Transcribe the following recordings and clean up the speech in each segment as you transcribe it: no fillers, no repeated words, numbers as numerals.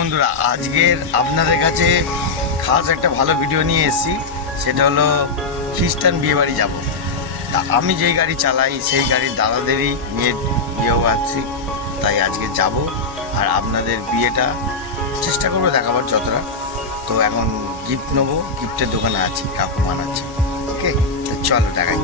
বন্ধুরা, আজকের আপনাদের কাছে খাস একটা ভালো ভিডিও নিয়ে এসেছি। সেটা হলো খ্রিস্টান বিয়েবাড়ি যাব। তা আমি যেই গাড়ি চালাই সেই গাড়ির দাদাদেরই মেয়ের বিয়ে আছি, তাই আজকে যাব। আর আপনাদের বিয়েটা চেষ্টা করবো দেখাবার যতটা। তো এখন গিফট নেবো, গিফটের দোকানে আছি, কাকু বানাচ্ছে। ওকে, তো চলো দেখাই।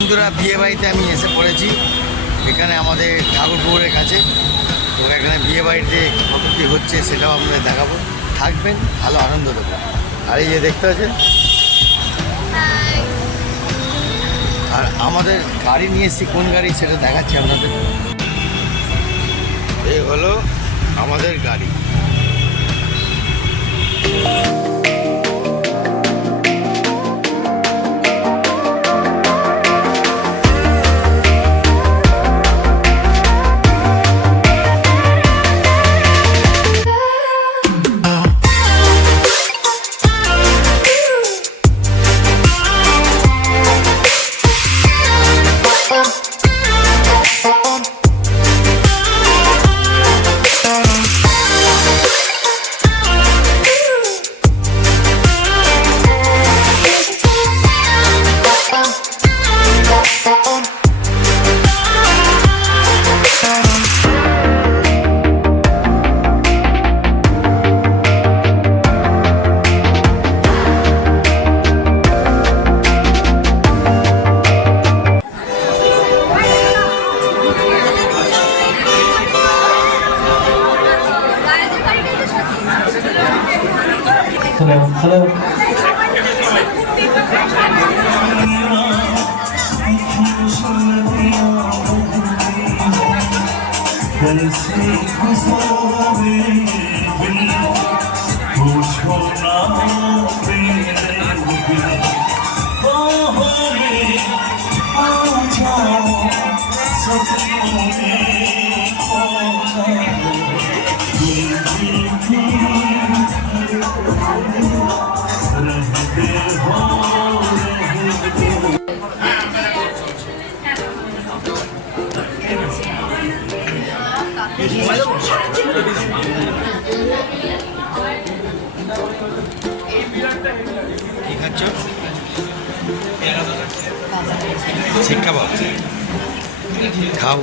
বন্ধুরা, বিয়ে বাড়িতে আমি এসে পড়েছি। এখানে আমাদের ঠাকুরপুকুরের কাছে। তো এখানে বিয়ে বাড়িতে কত কী হচ্ছে সেটাও আপনাদের দেখাবো। থাকবেন, ভালো আনন্দ দেবো। আর এই যে দেখতে পাচ্ছেন, আর আমাদের গাড়ি নিয়ে এসেছি। কোন গাড়ি সেটা দেখাচ্ছি আপনাদের। এই হলো আমাদের গাড়ি। Hello. কি খাচ্ছ? শিক্ষা পাও, খাও।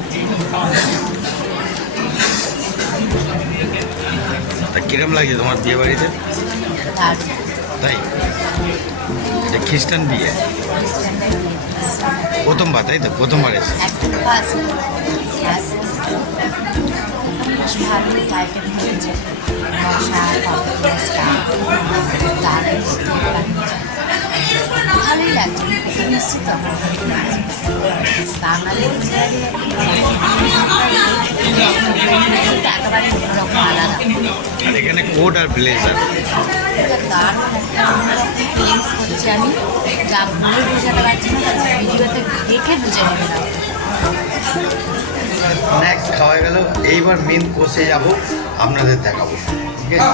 তা কিরম লাগছে তোমার বিয়ে বাড়িতে? তাই? এটা খ্রিস্টান বিয়ে প্রথমবার, তাই তো? প্রথমবার এসে ভালোই লাগছে, নিশ্চিত বাঙালির একেবারে অন্যরকম আলাদা। আর এখানে কোট আর ব্লেজার দারুণ একটা অন্যরকম ফিলিংস করছি আমি, যা বলে বোঝাতে পারছি না, ভিডিওতে দেখে বুঝে নেবে না। স্ন্যাক্স খাওয়া গেল, এইবার মেন কোর্সে যাব, আপনাদের দেখাবো। ঠিক আছে।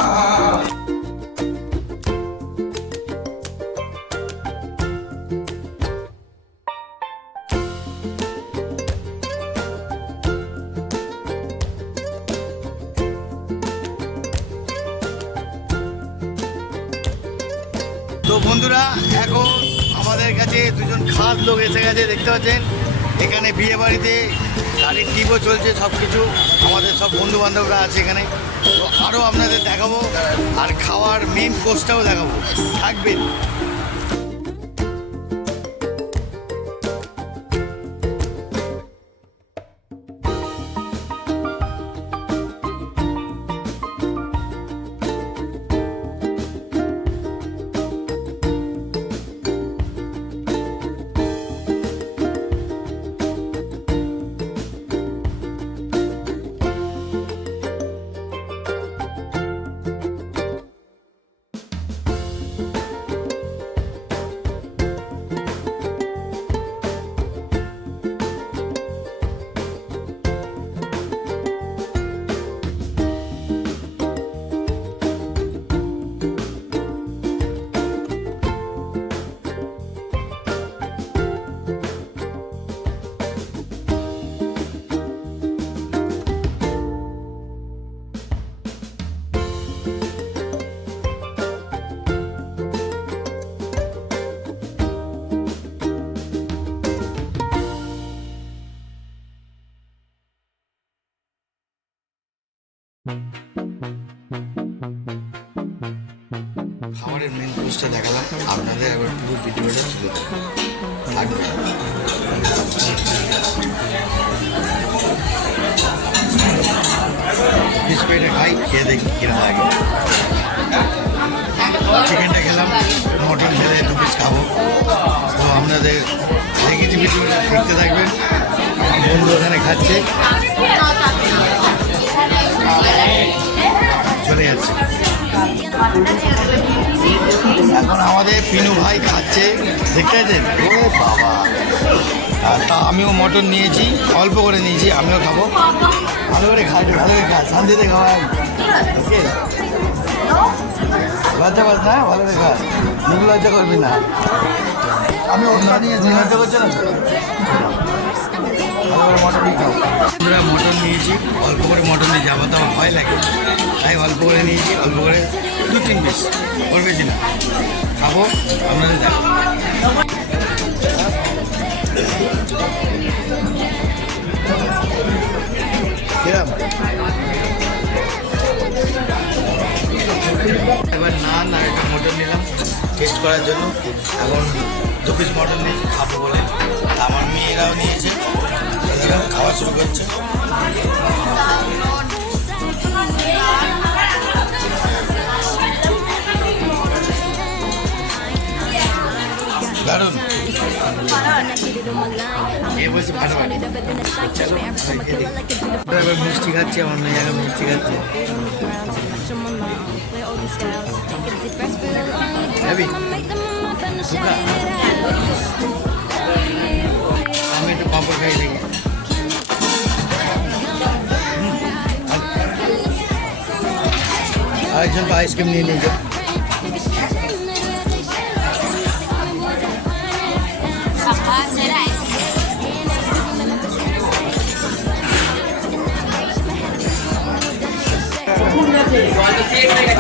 বন্ধুরা এখন আমাদের কাছে দুজন খাস লোক এসে গেছে, দেখতে পাচ্ছেন। এখানে বিয়ে বাড়িতে গাড়ির টিপও চলছে, সব কিছু আমাদের সব বন্ধু বান্ধবরা আছে এখানে। তো আরও আপনাদের দেখাবো আর খাওয়ার মেন কোর্সটাও দেখাবো, থাকবেন। খাবারের মেন কোর্সটা দেখালাম আপনাদের, এবার পুরো ভিডিওটা তুলে থাকবে। ফিশ ফ্রাইটা খাই, খেয়ে দেখি কিরকম লাগে। চিকেনটা খেলাম, মটন খেলে 2 পিস খাবো। তো আপনাদের দেখেছি ভিডিওটা দেখতে থাকবেন। বন্ধু ওখানে খাচ্ছে, চলে যাচ্ছে। এখন আমাদের পিনু ভাই খাচ্ছে, দেখতে পাচ্ছেন। ও বাবা, তা আমিও মটন নিয়েছি, অল্প করে নিয়েছি, আমিও খাবো। ভালো করে খাই, ভালো করে খা, শান্তিতে খাওয়াই। ওকে, লজ্জা পাস না, ভালো করে খা, মুখ লজ্জা করবি না। আমি অন্য নিয়েছি, লজ্জা করছে না। ভালো করে মটনই খাও। আমরা মটন নিয়েছি, অল্প করে মটন নিয়েছি, আমার তো আমার ভয় লাগে, তাই অল্প করে নিয়েছি, অল্প করে 2-3 পিস, ওর বেশি না। খাবো, আপনাদের দেখো। এবার নান আর একটা মটন নিলাম টেস্ট করার জন্য। এখন 2 পিস মটন নিয়েছি, খাবো বলে। আমার মেয়েরাও নিয়েছে, খাওয়া শুরু করছে। দারুন, এ বলছি ফাটাফাটি। এবার মিষ্টি খাচ্ছি, আমার মেয়ে এখন মিষ্টি খাচ্ছে। আমি একটু পাঁপড় খাই দেখি। আরেকজন তো আইসক্রিম নিয়ে নিয়ে যায়।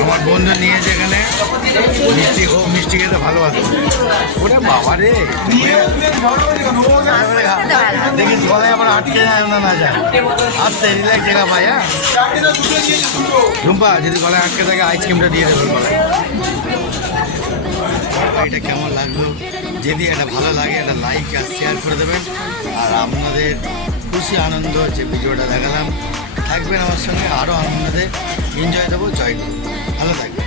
আমার বন্ধু নিয়েছে এখানে মিষ্টি, ও মিষ্টি খেতে ভালোবাসে। ওরে বাবা রে, দেখি গলায় আবার আটকে যায় না যায়, আসতে রিল্যাক্স জায়গা পাই। হ্যাঁ ঝুম্পা, যদি গলায় আটকে থাকে আইসক্রিমটা দিয়ে দেবেন গলায়। এটা কেমন লাগলো, যদি এটা ভালো লাগে একটা লাইক আর শেয়ার করে দেবেন। আর আপনাদের খুশি আনন্দ যে ভিডিওটা দেখালাম, থাকবেন আমার সঙ্গে, আরও আপনাদের এনজয় দেবো। জয় গুরু, ভালো থাকবেন।